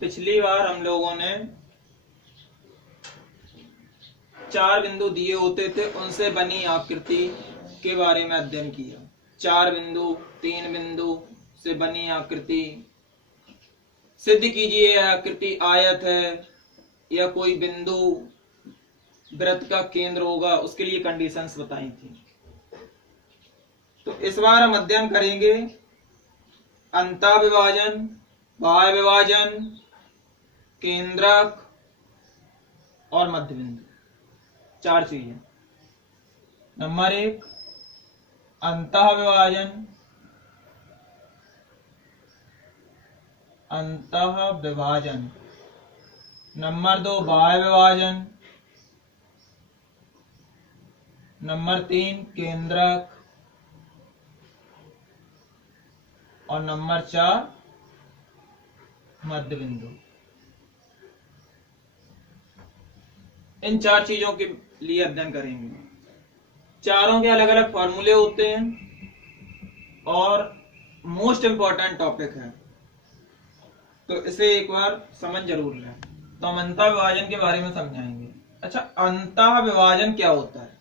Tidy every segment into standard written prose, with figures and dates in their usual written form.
पिछली बार हम लोगों ने 4 बिंदु दिए होते थे, उनसे बनी आकृति के बारे में अध्ययन किया। 4 बिंदु, 3 बिंदु से बनी आकृति, सिद्ध कीजिए आकृति आयत है या कोई बिंदु वृत्त का केंद्र होगा, उसके लिए कंडीशंस बताई थी। तो इस बार हम अध्ययन करेंगे अंतःविभाजन, बाह्य विभाजन, केंद्रक और मध्य बिंदु। 4 चीजें। नंबर 1 अंतःविभाजन, अंतःविभाजन। नंबर 2 बाह्य विभाजन। नंबर 3 केंद्रक और नंबर 4 मध्य बिंदु। इन 4 चीजों के लिए अध्ययन करेंगे। चारों के अलग अलग फॉर्मूले होते हैं और मोस्ट इंपॉर्टेंट टॉपिक है, तो इसे एक बार समझ जरूर लें। तो हम अंतःविभाजन के बारे में समझाएंगे। अच्छा, अंतःविभाजन क्या होता है?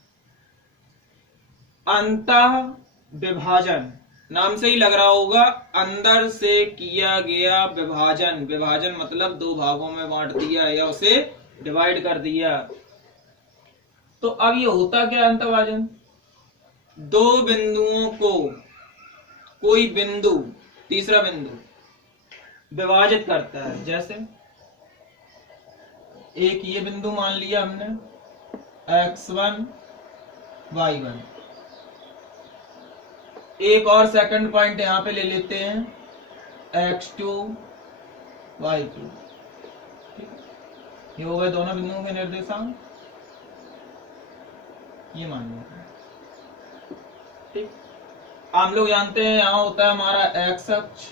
अंतःविभाजन नाम से ही लग रहा होगा, अंदर से किया गया विभाजन। विभाजन मतलब 2 भागों में बांट दिया या उसे डिवाइड कर दिया। तो अब ये होता क्या अंतःविभाजन? 2 बिंदुओं को कोई बिंदु, तीसरा बिंदु विभाजित करता है। जैसे एक ये बिंदु मान लिया हमने x1 y1, एक और सेकंड पॉइंट यहां पे ले लेते हैं x2 y2। ये हो गए दोनों बिंदुओं के निर्देशांक, ये मान लो। ठीक, हम लोग जानते हैं यहां होता है हमारा x अक्ष,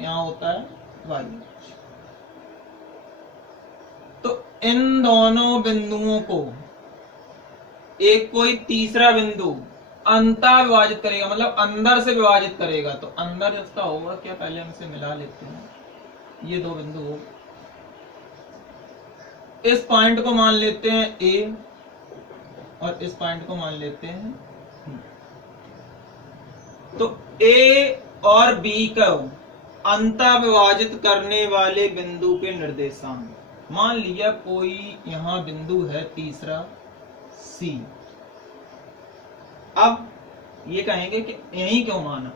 यहां होता है y अक्ष। तो इन दोनों बिंदुओं को एक कोई तीसरा बिंदु अंतः विभाजित करेगा, मतलब अंदर से विभाजित करेगा। तो अंदर इसका होगा क्या, पहले हम इसे मिला लेते हैं। ये 2 बिंदु हो, इस पॉइंट को मान लेते हैं A और इस पॉइंट को मान लेते हैं B। तो A और B को अंतः विभाजित करने वाले बिंदु के निर्देशांक, मान लिया कोई यहां बिंदु है तीसरा C। अब ये कहेंगे कि यहीं क्यों माना,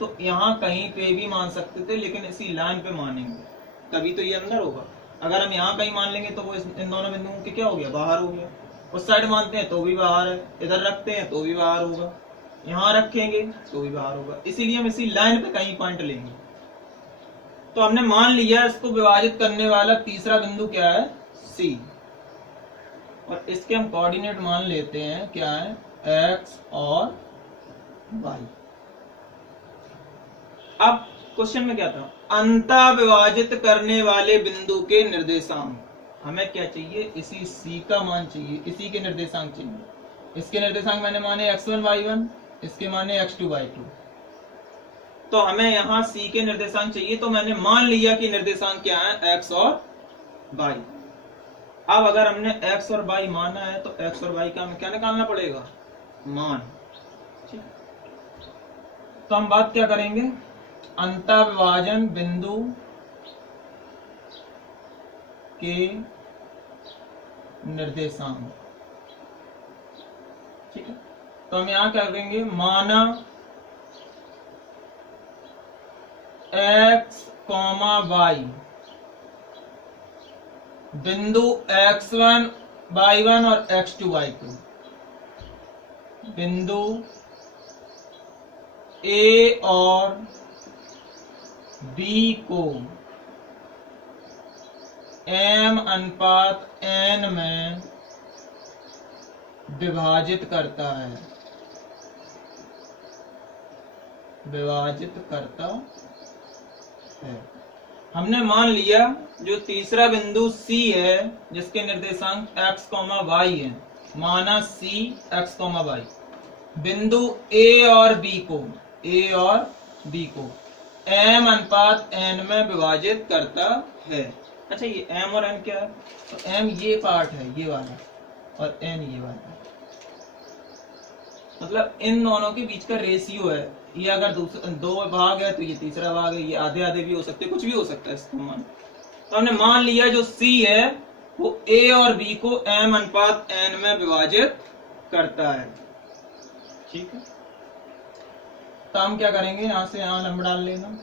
तो यहां कहीं पे भी मान सकते थे, लेकिन इसी लाइन पे मानेंगे, तभी तो ये अंदर होगा। अगर हम यहाँ कहीं मान लेंगे तो वो इन दोनों बिंदुओं के क्या हो गया, बाहर हो गया। उस साइड मानते हैं तो भी बाहर है, इधर रखते हैं तो भी बाहर होगा, यहाँ रखेंगे तो भी बाहर होगा। इसीलिए हम इसी लाइन पे कहीं पॉइंट लेंगे। तो हमने मान लिया इसको विभाजित करने वाला तीसरा बिंदु क्या है, C, और इसके हम कोऑर्डिनेट मान लेते हैं क्या है, x और y। अब क्वेश्चन में क्या था, अंतः विभाजित करने वाले बिंदु के निर्देशांक। हमें क्या चाहिए, इसी C का मान चाहिए, इसी के निर्देशांक चाहिए। इसके निर्देशांक मैंने माने x1 y1, इसके माने x2 y2। तो हमें यहाँ C के निर्देशांक चाहिए, तो मैंने मान लिया कि निर्देशांक क्या है, x और y। अब अगर हमने x और y माना है तो x और y का हमें क्या निकालना पड़ेगा, मान। तो हम बात क्या करेंगे, अंतः विभाजन बिंदु के निर्देशांक। ठीक है, तो हम यहां क्या करेंगे, माना x, y, बिंदु x1 y1 और x2 y2, बिंदु A और B को m/n में विभाजित करता है, विभाजित करता है। हमने मान लिया जो तीसरा बिंदु C है, जिसके निर्देशांक x, y है, माना C x, y, बिंदु A और B को m/n में विभाजित करता है। अच्छा ये m और n क्या है? तो m ये पार्ट है ये वाला और n ये वाला, मतलब इन दोनों के बीच का रेशियो है। ये अगर दो भाग है तो ये तीसरा भाग है, ये आधे आधे भी हो सकते, कुछ भी हो सकता है इसका मान। तो हमने मान लिया जो c है वो a और b को m अनुपात n में विभाजित करता है, ठीक है। तो हम क्या करेंगे, यहां से यहां लंब डाल लेना,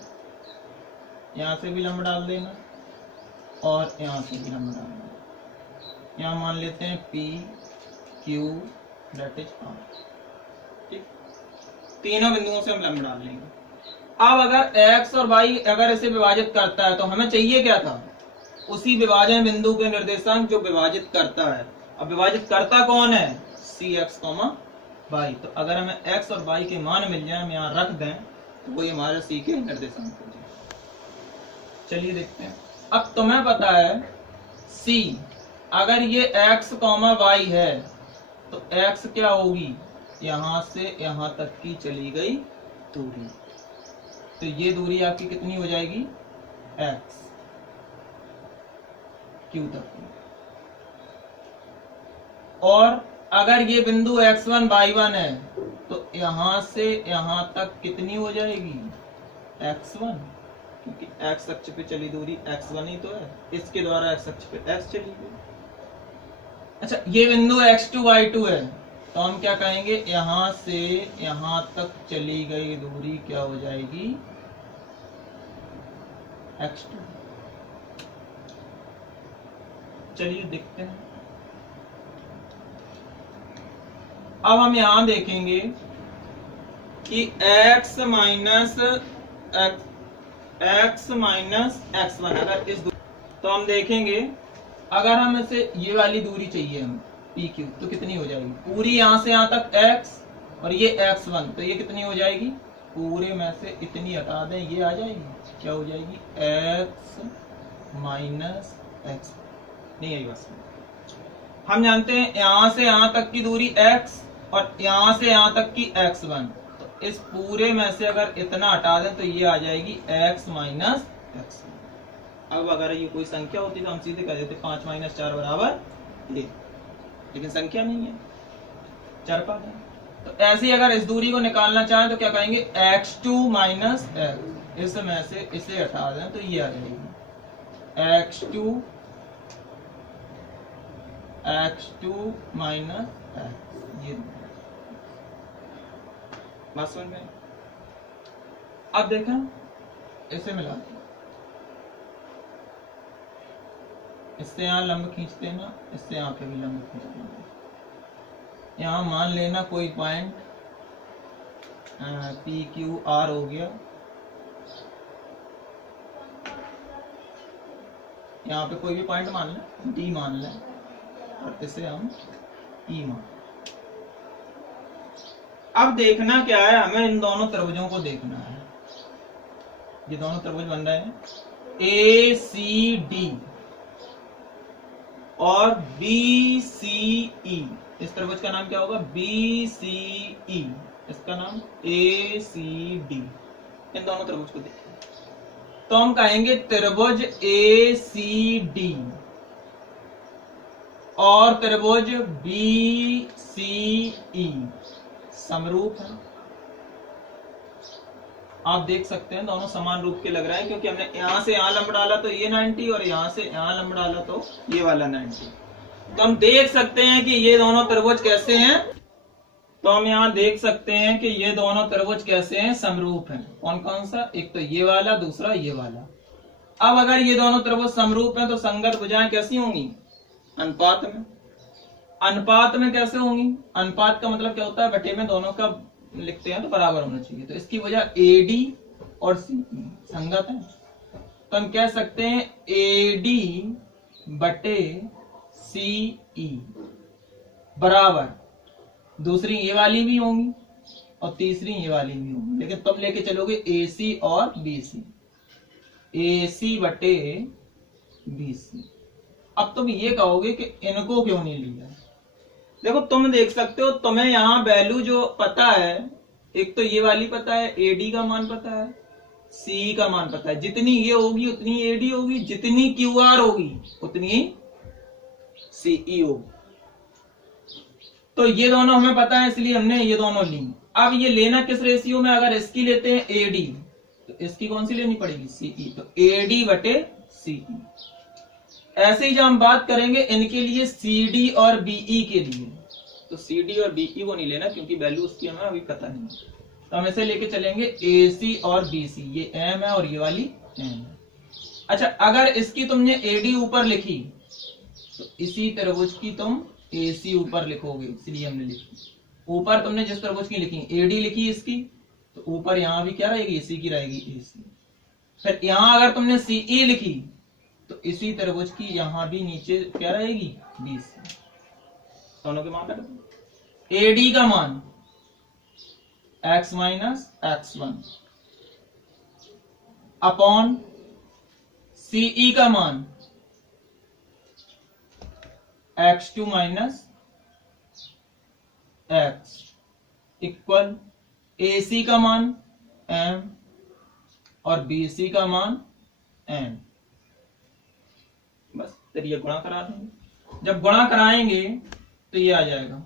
यहां से भी लंब डाल देना और यहां से भी लंब डाल देना। यहां मान लेते हैं p q that is r, ठीक। तीनों बिंदुओं से हम लंब डाल लेंगे। अब अगर x और y अगर इसे विभाजित करता है तो हमें चाहिए क्या था, उसी विभाजन बिंदु के निर्देशांक जो विभाजित करता है। अब विभाजित करता कौन है, cx, y। तो अगर हमें x और y के मान मिल जाए, हम यहाँ रख दें, तो वही हमारे c के निर्देशांक हो जाए। चलिए देखते हैं। अब तुम्हें पता है c, अगर ये x, y है तो x क्या होगी, यहां से यहां तक की चली गई दूरी। तो ये दूरी आपकी कितनी हो जाएगी, x q तक की। और अगर ये बिंदु x1 y1 है तो यहां से यहां तक कितनी हो जाएगी, x1, क्योंकि x अक्ष पे चली दूरी x1 ही तो है, इसके द्वारा x अक्ष पे x चली गई। अच्छा ये बिंदु x2 y2 है तो हम क्या कहेंगे, यहां से यहां तक चली गई दूरी क्या हो जाएगी, x2। चलिए देखते हैं। अब हम यहां देखेंगे कि x माइनस x1 अगर इस तो हम देखेंगे, अगर हम इसे ये वाली दूरी चाहिए हम PQ तो कितनी हो जाएगी, पूरी यहां से यहां तक x और ये x1, तो ये कितनी हो जाएगी, पूरे में से इतनी हटा दें, ये आ जाएगी, क्या हो जाएगी, x माइनस x। नहीं आई बस। हम जानते हैं यहां से यहां तक की दूरी x और यहां से यहां तक की x1, तो इस पूरे में से अगर इतना हटा दें तो ये आ जाएगी x माइनस x। अब अगर ये कोई संख्या होती तो हम सीधे कह देते 5 माइनस 4 बराबर 1, लेकिन संख्या नहीं है, चर पद है। तो ऐसे ही अगर इस दूरी को निकालना चाहें तो क्या कहेंगे, x2 माइनस x, इसमें से इसे हटा दें तो ये आ जाएगी x2 माइनस x। ये बात समझ में। अब देखें इसे मिला, इससे यहाँ लंब खींच देना, इससे यहाँ पे भी लंब खींच देना। यहाँ मान लेना कोई पॉइंट PQR हो गया, यहाँ पे कोई भी पॉइंट मान लें, D मान लें और इसे हम E मान। अब देखना क्या है, हमें इन दोनों त्रिभुजों को देखना है। ये दोनों त्रिभुज बन रहे हैं ACD और BCE। इस त्रिभुज का नाम क्या होगा, BCE, इसका नाम ACD। इन दोनों त्रिभुज को देखिए तो हम कहेंगे त्रिभुज ACD और त्रिभुज BCE समरूप है। आप देख सकते हैं दोनों समान रूप के लग रहे हैं, क्योंकि हमने यहां से यहां लंब डाला तो ये 90 और यहां से यहां लंब डाला तो ये वाला 90। तो हम देख सकते हैं कि ये दोनों त्रिभुज कैसे हैं, तो हम यहाँ देख सकते हैं कि ये दोनों त्रिभुज कैसे हैं, समरूप हैं। कौन कौन सा, एक तो ये वाला, दूसरा ये वाला। अब अगर ये दोनों त्रिभुज समरूप हैं तो संगत भुजाएं कैसी होंगी, अनुपात में। अनुपात में कैसे होंगी, अनुपात का मतलब क्या होता है, बटे में दोनों का लिखते हैं तो बराबर होना चाहिए। तो इसकी वजह AD और CE संगत है, तो हम कह सकते हैं AD बटे CE बराबर, दूसरी ये वाली भी होंगी और तीसरी ये वाली भी होंगी, लेकिन तुम लेके चलोगे AC और BC, AC बटे BC। अब तुम ये कहोगे कि इनको क्यों नहीं लिया। देखो तुम देख सकते हो, तुम्हें यहाँ वैल्यू जो पता है, एक तो ये वाली पता है, AD का मान पता है, सी का मान पता है, जितनी ये होगी उतनी एडी होगी, जितनी क्यू आर होगी उतनी सीई होगी। तो ये दोनों हमें पता है इसलिए हमने ये दोनों ली। अब ये लेना किस रेशियो में, अगर इसकी लेते हैं एडी तो इसकी कौन सी लेनी पड़ेगी, सीई, तो एडी बटे सीई। ऐसे ही जब हम बात करेंगे इनके लिए सीडी और बीई के लिए, तो सीडी और बीई को नहीं लेना क्योंकि वैल्यू उसकी हमें अभी पता नहीं है। तो हम ऐसे लेके चलेंगे एसी और बीसी, ये एम है और ये वाली एम है। अच्छा, अगर इसकी तुमने एडी ऊपर लिखी तो इसी त्रिभुज की तुम एसी ऊपर लिखोगे, इसलिए हमने लिखी। ऊपर तुमने जिस त्रिभुज की लिखी एडी लिखी इसकी, तो ऊपर यहां भी क्या रहेगी, एसी की रहेगी एसी। फिर यहां अगर तुमने सीई लिखी तो इसी त्रिभुज की यहां भी नीचे क्या रहेगी, बीसी। दोनों के मान रख दो। एडी का मान x minus x1 upon CE का मान x2 minus x equal AC का मान m और BC का मान n। बस फिर ये गुणा करा देंगे। जब गुणा कराएंगे तो ये आ जाएगा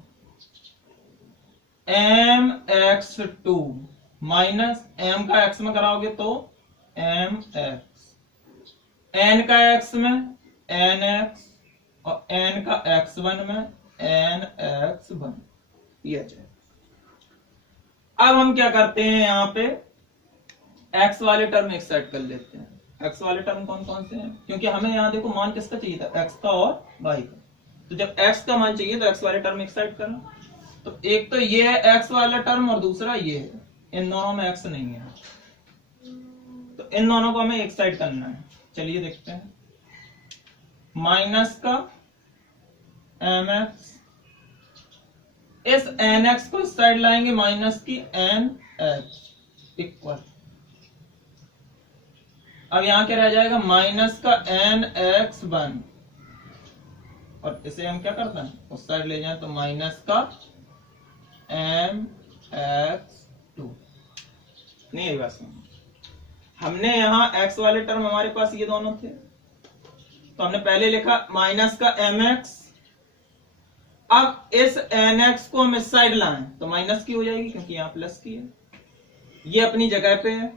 mx2 माइनस m का x में कराओगे तो mx, n का x में nx और n का x1 में nx1, ये आ जाएगा। अब हम क्या करते हैं, यहाँ पे x वाले टर्म एक साइड कर लेते हैं। x वाले टर्म कौन कौन से हैं, क्योंकि हमें यहाँ देखो मान किसका चाहिए था, x का और y का। तो जब x का मान चाहिए तो x वाले टर्म एक साइड करो। तो एक तो ये है x वाला टर्म और दूसरा ये है, इन दोनों में x नहीं है, तो इन दोनों को हमें एक साइड करना है। चलिए देखते हैं, माइनस का mx, इस nx को इस साइड लाएंगे, माइनस की nx इक्वल, अब यहां क्या रह जाएगा, माइनस का nx1, और इसे हम क्या करते हैं उस साइड ले जाएं तो माइनस का mx2। नहीं है बस, हमने यहां x वाले टर्म हमारे पास ये दोनों थे, तो हमने पहले लिखा माइनस का mx। अब इस nx को हम इस साइड लाएं तो माइनस की हो जाएगी क्योंकि यहां प्लस की है, ये अपनी जगह पे है।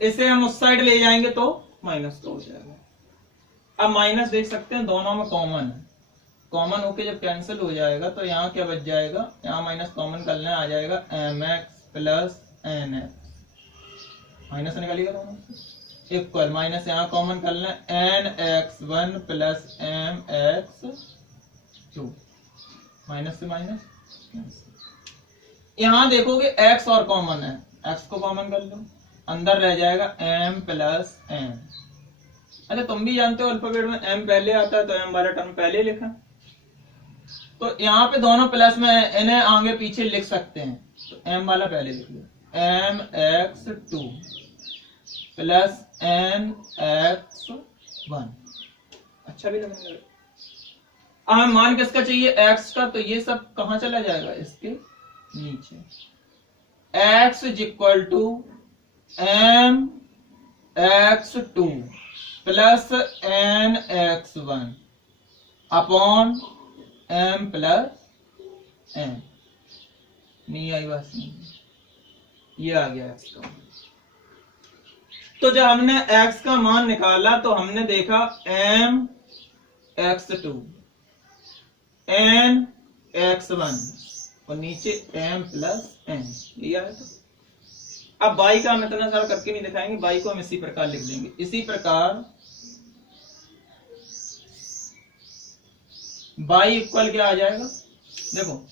इसे हम उस साइड ले जाएंगे तो माइनस का हो जाएगा। अब माइनस देख सकते हैं दोनों में कॉमन है, कॉमन होके जब कैंसिल हो जाएगा तो यहाँ क्या बच जाएगा, यहाँ माइनस कॉमन कर लें, आ जाएगा mx प्लस nx, माइनस निकालिएगा दोनों इक्वल, माइनस यहाँ कॉमन कर लें nx1 प्लस mx2, माइनस से माइनस। यहाँ देखोगे x और कॉमन है, x को कॉमन कर लो, अंदर रह जाएगा m प्लस n। अच्छा, तुम भी जानते हो अल्फाबेट में m पहले आता है तो m वाला टर्म पहले लिखा, तो यहाँ पे दोनों प्लस में इन्हें आगे पीछे लिख सकते हैं, तो m वाला पहले लिख लो, mx2 प्लस nx1। अच्छा भी लगने लगा। अब हमें मान किसका चाहिए, x का, तो ये सब कहां चला जाएगा, इसके नीचे। x is equal to mx2 plus nx1 upon m plus n। नहीं आई बात, नहीं, ये आ गया x का। तो जब हमने x का मान निकाला तो हमने देखा mx2 nx1 और नीचे m प्लस n, ये आया था। अब y का हम इतना सारा करके नहीं दिखाएंगे, y को हम इसी प्रकार लिख देंगे। इसी प्रकार y इक्वल क्या आ जाएगा, देखो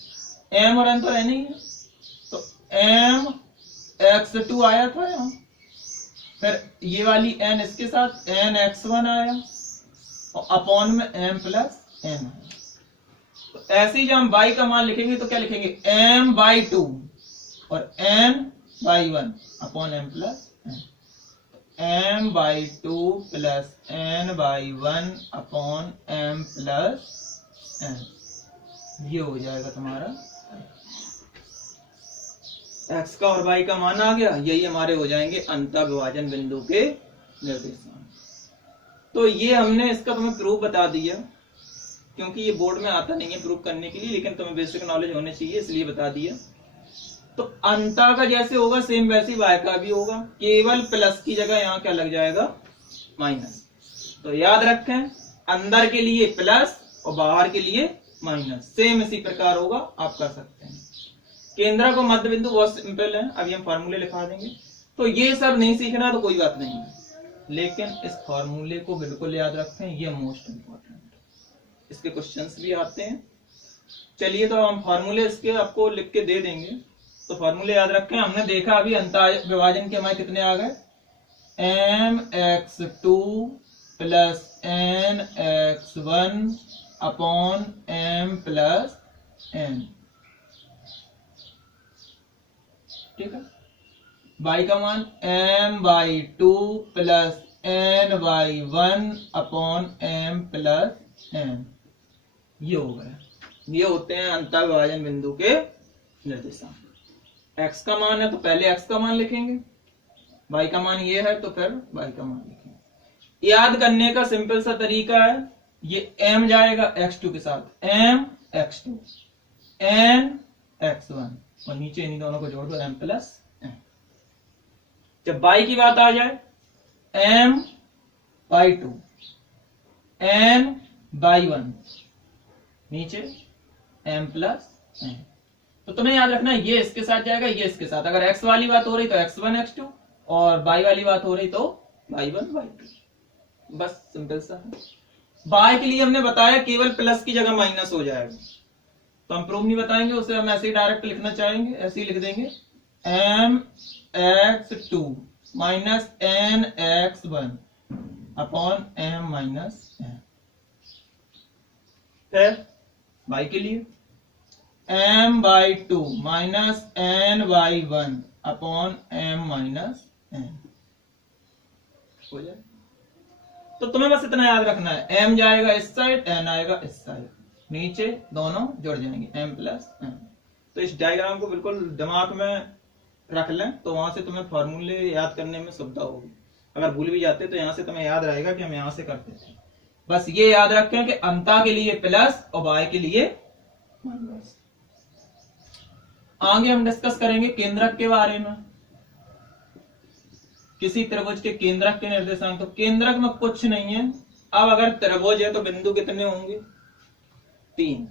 m और n तो रहने ही है, तो mx2 आया था यहाँ, फिर ये वाली n इसके साथ nx1 आया और अपॉन में m प्लस n। तो ऐसे ही जब हम y का मान लिखेंगे तो क्या लिखेंगे, m/2 और n/1 upon m plus n, m/2 plus n/1 upon m plus n, ये हो जाएगा तुम्हारा। x का और y का मान आ गया, यही हमारे हो जाएंगे अंतःविभाजन बिंदु के निर्देशांक। तो ये हमने इसका तुम्हें प्रूफ बता दिया, क्योंकि ये बोर्ड में आता नहीं है प्रूफ करने के लिए, लेकिन तुम्हें बेसिक नॉलेज होने चाहिए इसलिए बता दिया। तो अंतर का जैसे होगा सेम वैसे ही y का भी होगा, केवल प्लस की जगह यहाँ क्या लग जाएगा, माइनस। तो याद रखें, अंदर के लिए प्लस और बाहर के लिए माइनस, सेम इसी प्रकार होगा, आप कर सकते हैं। केंद्र को मध्य बिंदु बहुत सिंपल है, अभी हम फॉर्मूले लिखा देंगे। तो ये सब नहीं सीखना तो कोई बात नहीं है, लेकिन इस फॉर्मूले को बिल्कुल याद रखें, ये मोस्ट इंपॉर्टेंट, इसके क्वेश्चंस भी आते हैं। चलिए तो हम फॉर्मूले इसके आपको लिख के दे देंगे, तो फॉर्मूले याद रखें। हमने देखा अभी अंतःविभाजन के हमारे कितने आ गए, mx2 plus nx1 upon m plus n, ठीक है। y का मान m/2 plus n/1 upon m plus n, ये हो गया। ये होते हैं अंतःविभाजन बिंदु के निर्देशांक। x का मान है तो पहले x का मान लिखेंगे, y का मान ये है तो फिर y का मान लिखेंगे। याद करने का सिंपल सा तरीका है, ये m जाएगा x2 के साथ, m x2 n x1 और नीचे इन दोनों को जोड़ दो m प्लस n। जब y की बात आ जाए, m/2 n/1 नीचे m प्लस n। तो तुम्हें याद रखना ये इसके साथ जाएगा, ये इसके साथ। अगर x वाली बात हो रही तो x1 x2 और y वाली बात हो रही तो y1 y2, बस सिंपल सा है। y के लिए हमने बताया केवल प्लस की जगह माइनस हो जाएगा, तो हम प्रूफ नहीं बताएंगे उसे, हम ऐसे ही डायरेक्ट लिखना चाहेंगे, ऐसे ही लिख देंगे mx2 minus nx1 upon m minus n। फिर y के लिए m/2 minus n/1 upon m minus n हो जाए। तो तुम्हें बस इतना याद रखना है, m जाएगा इस साइड, n आएगा इस साइड, नीचे दोनों जुड़ जाएंगे m प्लस n। तो इस डायग्राम को बिल्कुल दिमाग में रख लें, तो वहां से तुम्हें फॉर्मूले याद करने में सुविधा होगी। अगर भूल भी जाते तो यहाँ से तुम्हें याद रहेगा कि हम यहाँ से करते थे। बस ये याद रखें कि अंतर के लिए प्लस और y के लिए माइनस। आगे हम डिस्कस करेंगे केंद्रक के बारे में, किसी त्रिभुज के केंद्रक के निर्देशांक। तो केंद्रक में कुछ नहीं है। अब अगर त्रिभुज है तो बिंदु कितने होंगे, 3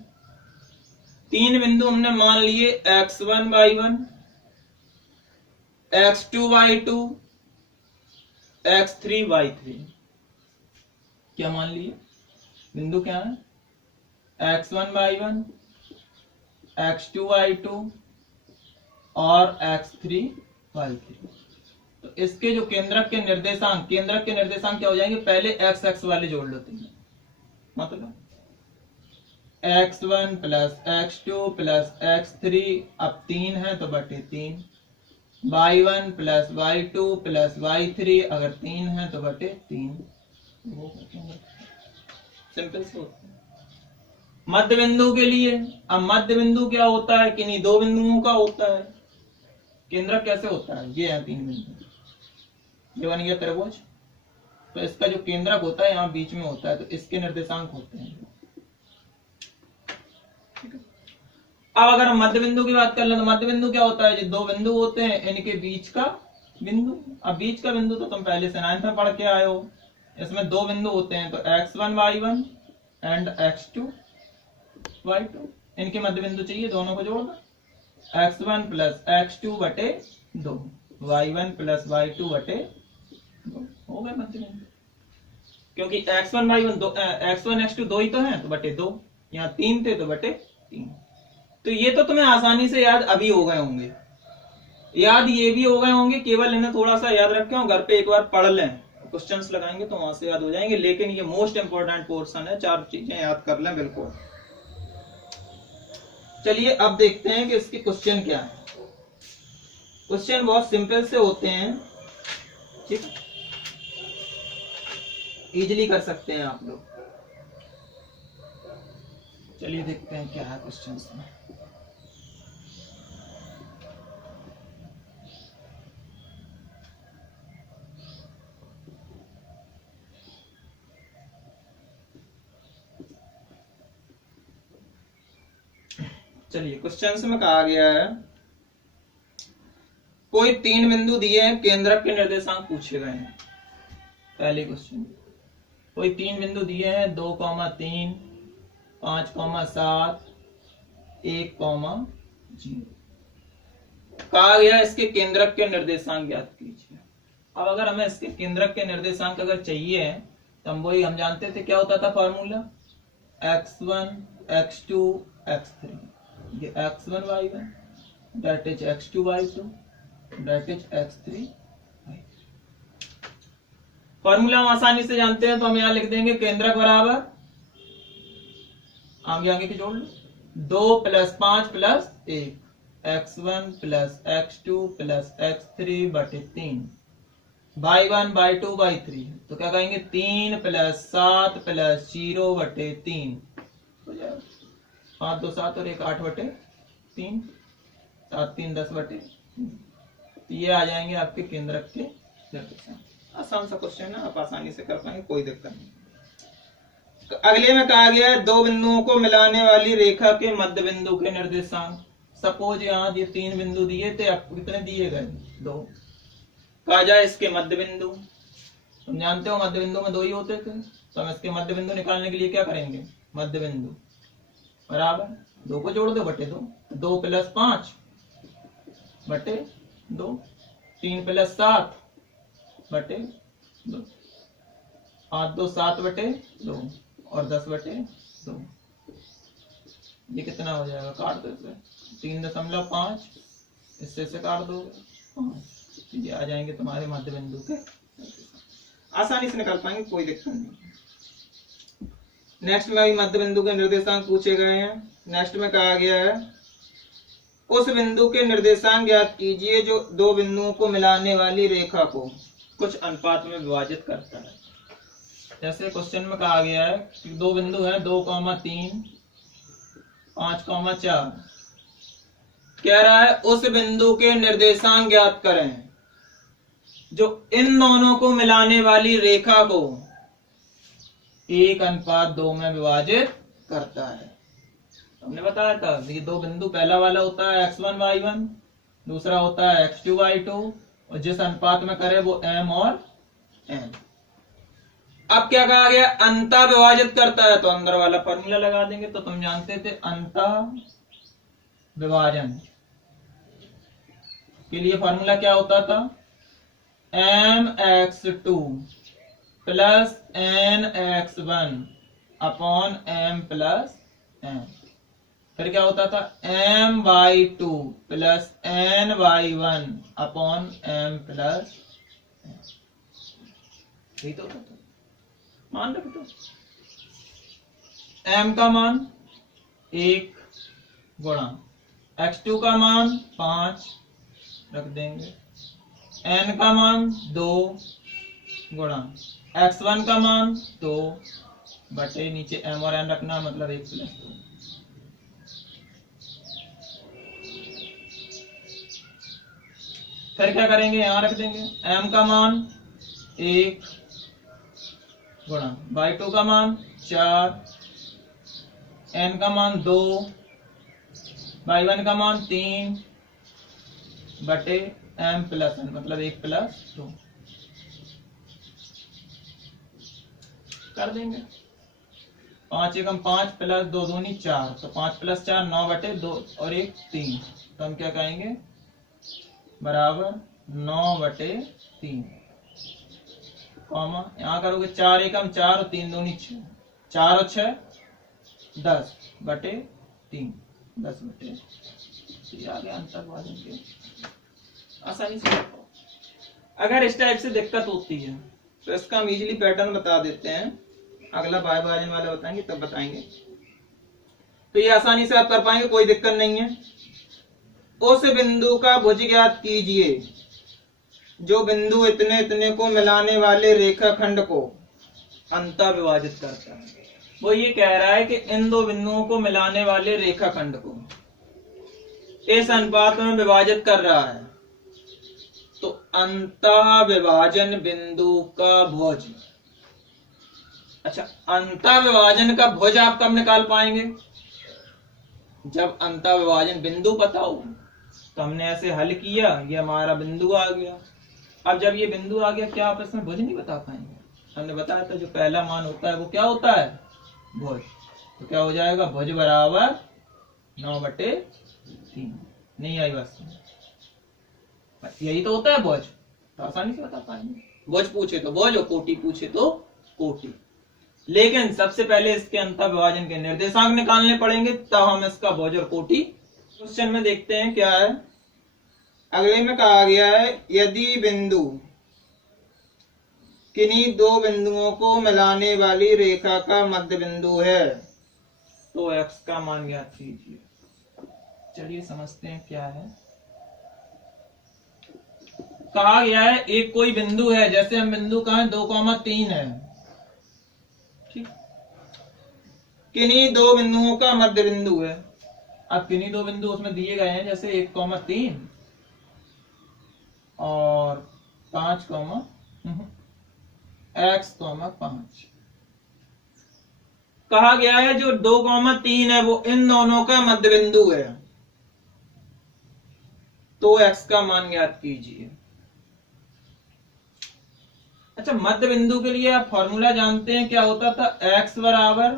बिंदु हमने मान लिए, x1y1 x2y2 x3y3। क्या मान लिए, बिंदु क्या है, x1y1 x2y2 और x3y3। तो इसके जो केंद्रक के निर्देशांक क्या हो जाएंगे, पहले x x वाले जोड़ लेते हैं, मतलब x1 plus x2 plus x3, अब 3 है तो बटे 3, y1 plus y2 plus y3, अगर 3 है तो बटे 3। सिंपल से होता है। मध्य बिंदु के लिए, अब मध्य बिंदु क्या होता है, किन्हीं दो बिंदुओं का होता है। केंद्रक कैसे होता है, ये है 3 बिंदु, ये बन गया त्रिभुज। तो इसका जो केंद्रक होता है यहाँ बीच में होता है, तो इसके निर्देशांक होते हैं। अब अगर हम मध्य बिंदु की बात कर लें तो मध्य बिंदु क्या होता है, जो दो बिंदु होते हैं इनके बीच का बिंदु। अब बीच का बिंदु तो तुम पहले से 9th में पढ़ के आए हो, इसमें दो बिंदु होते हैं, तो x1y1 एंड x2y2, इनके मध्य बिंदु चाहिए, दोनों को जोड़ दो, x1 प्लस x2 बटे 2, y1 प्लस y2 बटे 2, हो गए मध्य बिंदु। क्योंकि x1 x2 दो ही तो हैं, तो बटे 2, यहाँ 3 थे तो बटे 3। तो ये तो तुम्हें आसानी से याद अभी हो गए होंगे, याद ये भी हो गए होंगे, केवल इन्हें थोड़ा सा याद रखें, घर पे एक बार पढ़ लें, क्वेश्चंस लगाएंगे तो वहां से याद हो जाएंगे। लेकिन ये मोस्ट इंपोर्टेंट पोर्शन है, 4 चीजें याद कर लें बिल्कुल। चलिए अब देखते हैं कि इसके क्वेश्चन क्या है। क्वेश्चन बहुत सिंपल से होते हैं, ठीक, इजीली कर सकते हैं आप लोग। चलिए देखते हैं क्या है क्वेश्चन में। चलिए क्वेश्चन में कहा गया है कोई 3 बिंदु दिए हैं, केंद्रक के निर्देशांक पूछे गए हैं। पहले क्वेश्चन, कोई 3 बिंदु दिए हैं 2,3, 5,7, 1,0। कहा गया इसके केंद्रक के निर्देशांक ज्ञात कीजिए। अब अगर हमें इसके केंद्रक के निर्देशांक अगर चाहिए तो हम जानते थे क्या होता था फॉर्मूला, x1 x2 x3। ये x1 y1 that is x2 y2 that is x3 y3। Formula हम आसानी से जानते हैं तो हम यहां लिख देंगे केंद्रक बराबर आगे आगे की जोड़ लो 2 + 5 + 1 x1 + x2 + x3 बटे 3 y1 y2 y3। तो क्या कहेंगे 3 + 7 + 0 बटे 3 हो जाएगा 5 2 7 और 1 8 बटे 3 7 3 10 बटे 3। ये आ जाएंगे आपके केंद्रक के निर्देशांक। आसान सा क्वेश्चन है, आप आसानी से कर पाएंगे, कोई दिक्कत नहीं। अगले में कहा गया है 2 बिंदुओं को मिलाने वाली रेखा के मध्य बिंदु के निर्देशांक। सपोज यहाँ ये 3 बिंदु दिए थे, आपको कितने दिए गए 2। कहा जाए इसके मध्य बिंदु, तुम जानते हो मध्य बिंदु में 2 ही होते थे, तो हम इसके मध्य बिंदु निकालने के लिए क्या करेंगे, मध्य बिंदु बराबर 2 को जोड़ दो बटे 2, 2 + 5 बटे 2, 3 + 7 बटे 2, 5 2 7 बटे 2 और 10 बटे 2। ये कितना हो जाएगा, काट दो इसे 3.5 इससे काट दो 5। ये आ जाएंगे तुम्हारे मध्य बिंदु के, आसानी से निकाल पाएंगे, कोई दिक्कत नहीं। नेक्स्ट में अभी मध्य बिंदु के निर्देशांक पूछे गए हैं। नेक्स्ट में कहा गया है उस बिंदु के निर्देशांक ज्ञात कीजिए जो 2 बिंदुओं को मिलाने वाली रेखा को कुछ अनुपात में विभाजित करता है। जैसे क्वेश्चन में कहा गया है कि 2 बिंदु है 2,3 5,4। कह रहा है उस बिंदु के निर्देशांक ज्ञात करें जो इन दोनों को मिलाने वाली रेखा को 1:2 में विभाजित करता है। हमने बताया था ये 2 बिंदु, पहला वाला होता है x1 y1, दूसरा होता है x2 y2, और जिस अनुपात में करे वो m और n। अब क्या कहा गया, अंतः विभाजित करता है, तो अंदर वाला फॉर्मूला लगा देंगे। तो तुम जानते थे अंतः विभाजन के लिए फॉर्मूला क्या होता था, mx2 + nx1 upon m + n। फिर क्या होता था my2 + ny1 upon m + n। यही तो होता था, मान रख दो। m का मान 1 गुणा x2 का मान 5 रख देंगे, n का मान 2 गुणा x1 का मान 2 बटे नीचे m और n रखना, मतलब 1 + 2। फिर क्या करेंगे, यहां रख देंगे m का मान 1 गुणा y2 का मान 4, n का मान 2, y1 का मान 3 बटे m + n, मतलब 1 + 2 कर देंगे। 5 एकम 5 + 2 दूनी 4, तो 5 + 4 9 बटे 2 और 1 3। तो हम क्या कहेंगे बराबर 9 बटे 3, कॉमा यहाँ करोगे 4 एकम 4 और 3 दूनी 6, 4 और 6 10 बटे 3, 10 बटे। ये आ गया अंतर विभाजन के, आसानी से। अगर इस टाइप से दिक्कत होती है तो इसका हम इजीली पैटर्न बता देते हैं, अगला बाय विभाजन वाला बताएंगे तब बताएंगे। तो ये आसानी से आप कर पाएंगे, कोई दिक्कत नहीं है। उस बिंदु का भुज ज्ञात कीजिए जो बिंदु इतने इतने को मिलाने वाले रेखाखंड को अंतः विभाजित करता है। वो ये कह रहा है कि इन 2 बिंदुओं को मिलाने वाले रेखाखंड को इस अनुपात में विभाजित कर रहा है, तो अंतः विभाजन बिंदु का भुज। अच्छा, अंतः विभाजन का भुज आप कब निकाल पाएंगे, जब अंतःविभाजन बिंदु पता हो तो हमने ऐसे हल किया, ये हमारा बिंदु आ गया। अब जब ये बिंदु आ गया, क्या आप इसमें भुज नहीं बता पाएंगे? हमने बताया था जो पहला मान होता है वो क्या होता है? भुज। तो क्या हो जाएगा? भुज बराबर 9/3। नहीं आई बस, यही तो होता है भुज, तो आसानी से बता पाएंगे। भुज पूछे तो भुज और कोटि पूछे तो कोटि। लेकिन सबसे पहले इसके अंतःविभाजन के निर्देशांक निकालने पड़ेंगे, तब हम इसका भुज और कोटि। क्वेश्चन में देखते हैं क्या है। अगले में कहा गया है यदि बिंदु किन्हीं दो बिंदुओं को मिलाने वाली रेखा का मध्य बिंदु है तो x का मान ज्ञात कीजिए। चलिए समझते हैं क्या है। कहा गया है एक कोई बिंदु है, जैसे हम बिंदु कहा 2,3 है, ठीक। किन्हीं दो बिंदुओं का मध्य बिंदु है। अब किन्हीं दो बिंदु उसमें दिए गए हैं, जैसे 1,3 और 5,x,5। कहा गया है जो 2,3 है वो इन दोनों का मध्य बिंदु है, तो x का मान ज्ञात कीजिए। अच्छा, मध्य बिंदु के लिए आप फॉर्मूला जानते हैं, क्या होता था? x बराबर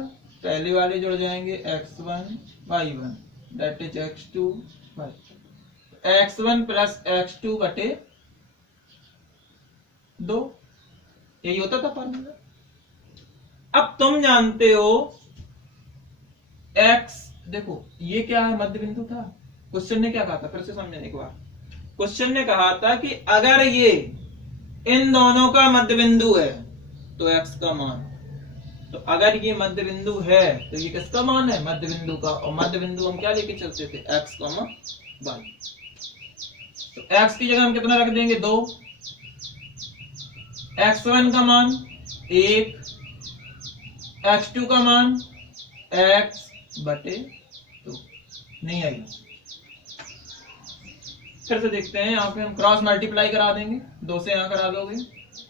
पहले वाले जुड़ जाएंगे x1 y1 that is x2 y2, x1 plus x2 बटे 2, यही होता था फॉर्मूला। अब तुम जानते हो x, देखो ये क्या है? मध्य बिंदु था। क्वेश्चन ने क्या कहा था? फिर से समझने एक बार। क्वेश्चन ने कहा था कि अगर ये इन दोनों का मध्य बिंदु है तो x का मान, तो अगर ये मध्य बिंदु है तो ये किसका मान है? मध्य बिंदु का। और मध्य बिंदु हम क्या लेके चलते थे? x, y। तो x की जगह हम कितना रख देंगे? 2। x1 का मान 1, x2 का मान x बटे 2। नहीं आई। फिर से देखते हैं, यहाँ पे हम क्रॉस मल्टीप्लाई करा देंगे। 2 से यहाँ करा दोगे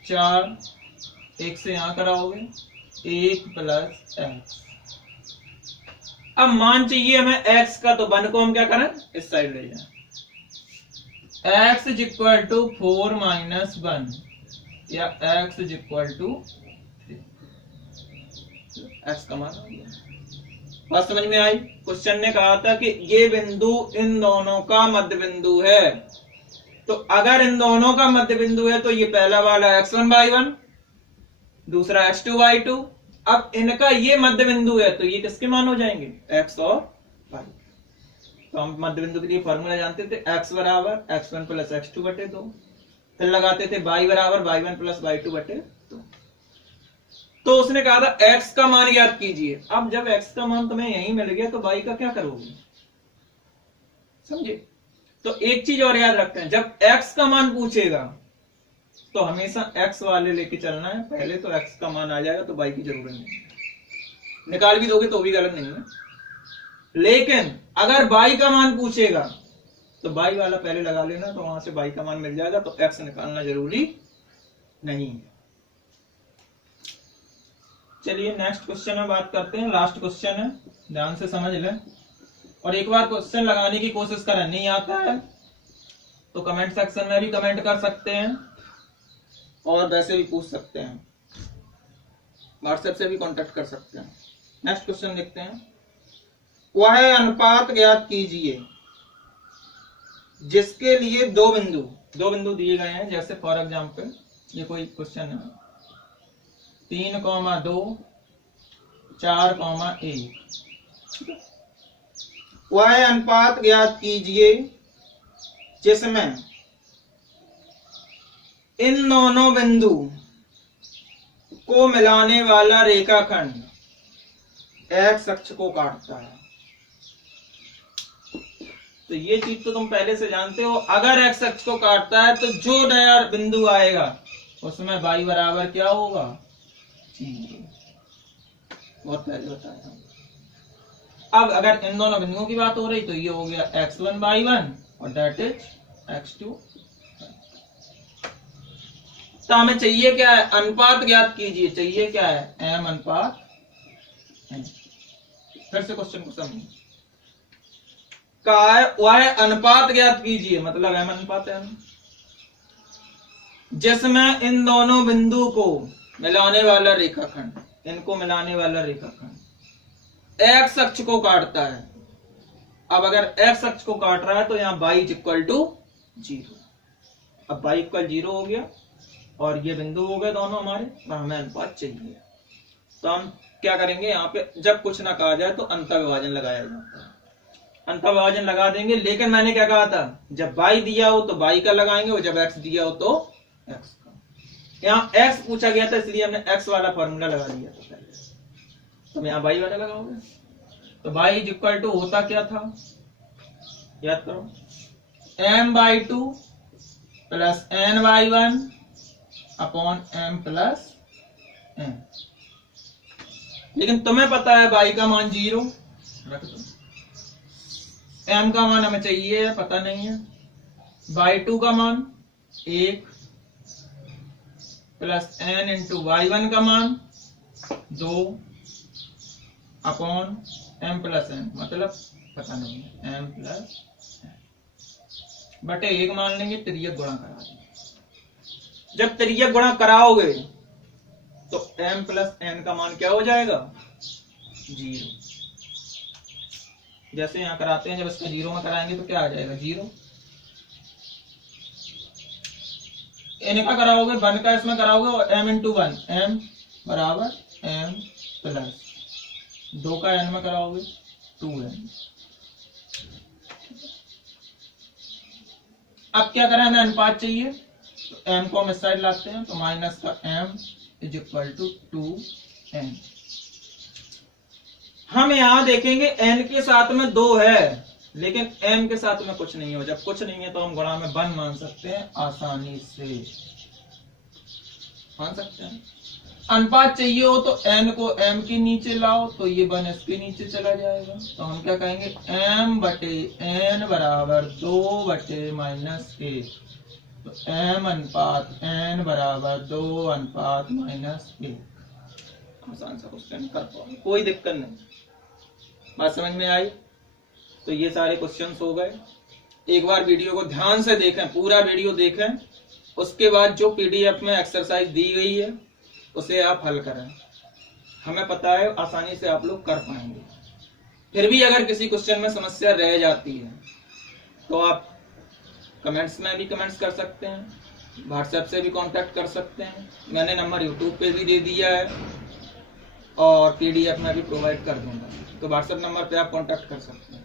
4, 1 से यहाँ कराओगे 1 प्लस x। अब मान चाहिए हमें x का, तो 1 को हम क्या करें? इस साइड ले जाएं। x is equal to 4 minus 1 या x is equal to 3। x का मान आ गया। बात समझ में आई? क्वेश्चन ने कहा था कि ये बिंदु इन दोनों का मध्य बिंदु है, तो अगर इन दोनों का मध्य बिंदु है तो ये पहला वाला x1 y1, दूसरा x2 y2। अब इनका ये मध्य बिंदु है तो ये किसके मान हो जाएंगे? x और y। तो हम मध्य बिंदु के लिए फॉर्मूला जानते थे, x बराबर x1 प्लस x2 बटे 2। फिर लगाते थे y बराबर y1 प्लस y2 बटे 2। तो उसने कहा था x का मान ज्ञात कीजिए। अब जब x का मान तुम्हें यहीं मिल गया तो y का क्या करोगे? समझे? तो एक चीज और याद रखते हैं, जब x का मान पूछेगा तो हमेशा x वाले लेके चलना है। पहले तो x का मान आ जाएगा तो y की जरूरत नहीं, निकाल भी दोगे तो भी गलत नहीं है। लेकिन अगर y का मान पूछेगा तो y वाला पहले लगा लेना, तो वहां से y का मान मिल जाएगा, तो x निकालना जरूरी नहीं है। चलिए नेक्स्ट क्वेश्चन में बात करते हैं। लास्ट क्वेश्चन है, ध्यान से समझ लें और एक बार क्वेश्चन लगाने की कोशिश करें। नहीं आता है तो कमेंट सेक्शन में भी कमेंट कर सकते हैं और वैसे भी पूछ सकते हैं, व्हाट्सएप से भी कांटेक्ट कर सकते हैं। नेक्स्ट क्वेश्चन देखते हैं। वह अनुपात ज्ञात कीजिए जिसके लिए दो बिंदु दिए गए हैं, जैसे फॉर एग्जांपल ये कोई क्वेश्चन है 3,2 4,1। वह अनुपात ज्ञात कीजिए जिसमें इन दोनों बिंदु को मिलाने वाला रेखाखंड x अक्ष को काटता है। तो ये चीज तो तुम पहले से जानते हो, अगर x अक्ष को काटता है तो जो नया बिंदु आएगा उसमें y बराबर क्या होगा? बहुत पहले बताया। अब अगर इन दोनों बिंदुओं की बात हो रही तो ये हो गया x1 y1 और दैट इज x2। तो हमें चाहिए क्या है? अनुपात ज्ञात कीजिए। चाहिए क्या है? m अनुपात n। फिर से क्वेश्चन को समझिए। कहा है वह अनुपात ज्ञात कीजिए, मतलब m अनुपात m, जिसमें इन दोनों बिंदु को मिलाने वाला रेखाखंड, इनको मिलाने वाला रेखाखंड x अक्ष को काटता है। अब अगर x अक्ष को काट रहा है तो यहाँ y इक्वल टू 0। अब y इक्वल 0 हो गया और ये बिंदु हो गए दोनों हमारे, और हमें अनुपात चाहिए। तो हम क्या करेंगे, यहाँ पे जब कुछ ना कहा जाए तो अंतर्विभाजन लगाया जाता है, अंतर्विभाजन लगा देंगे। लेकिन मैंने क्या कहा था, जब y दिया हो तो y का लगाएंगे और जब x दिया हो तो x का। यहाँ x पूछा गया था इसलिए हमने x वाला फॉर्मूला लगा दिया था पहले, तो यहाँ y वाला लगाओगे। तो y इक्वल टू होता क्या था, याद करो, m/2 plus n/1 upon m plus n। लेकिन तुम्हें पता है y का मान 0, रख दो। m का मान हमें चाहिए, पता नहीं है। y2 का मान 1 प्लस n इंटू y1 का मान 2 अपॉन m प्लस n, मतलब पता नहीं है, m प्लस n बटे 1 मान लेंगे, तिर्यक गुणा करा देंगे। जब तिर्यक गुणा कराओगे तो m प्लस n का मान क्या हो जाएगा, 0। जैसे यहां कराते हैं, जब इसको 0 में कराएंगे तो क्या आ जाएगा, 0। इनका कराओगे, 1 का इसमें कराओगे और m इंटू 1, m बराबर m प्लस 2 का n में कराओगे 2n। अब क्या करें, हमें अनुपात चाहिए तो m को हम इस साइड लाते हैं, तो माइनस का m is equal to 2n। हम यहां देखेंगे n के साथ में 2 है लेकिन m के साथ में कुछ नहीं है। जब कुछ नहीं है तो हम गुणा में 1 मान सकते हैं, आसानी से मान सकते हैं। अनुपात चाहिए हो तो n को m के नीचे लाओ तो ये 1 इसके नीचे चला जाएगा। तो हम क्या कहेंगे, m बटे n बराबर 2 बटे माइनस 1। तो m अनुपात n बराबर 2 अनुपात माइनस 1। आसान सा क्वेश्चन कर पाओगे, कोई दिक्कत नहीं। बात समझ में आई? तो ये सारे क्वेश्चंस हो गए। एक बार वीडियो को ध्यान से देखें, पूरा वीडियो देखें, उसके बाद जो पीडीएफ में एक्सरसाइज दी गई है उसे आप हल करें। हमें पता है आसानी से आप लोग कर पाएंगे। फिर भी अगर किसी क्वेश्चन में समस्या रह जाती है तो आप कमेंट्स में भी कमेंट्स कर सकते हैं, व्हाट्सएप से भी कांटेक्ट कर सकते हैं। मैंने नंबर यूट्यूब पे भी दे दिया है और पीडीएफ में भी प्रोवाइड कर दूंगा, तो व्हाट्सएप नंबर पे आप कांटेक्ट कर सकते हैं।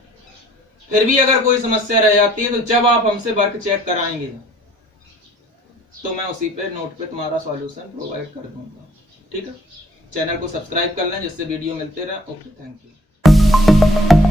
फिर भी अगर कोई समस्या रह जाती है तो जब आप हमसे वर्क चेक कराएंगे तो मैं उसी पे नोट पे तुम्हारा सॉल्यूशन प्रोवाइड कर दूंगा। ठीक है, चैनल को सब्सक्राइब कर लें जिससे वीडियो मिलते रहे। Okay, thank you.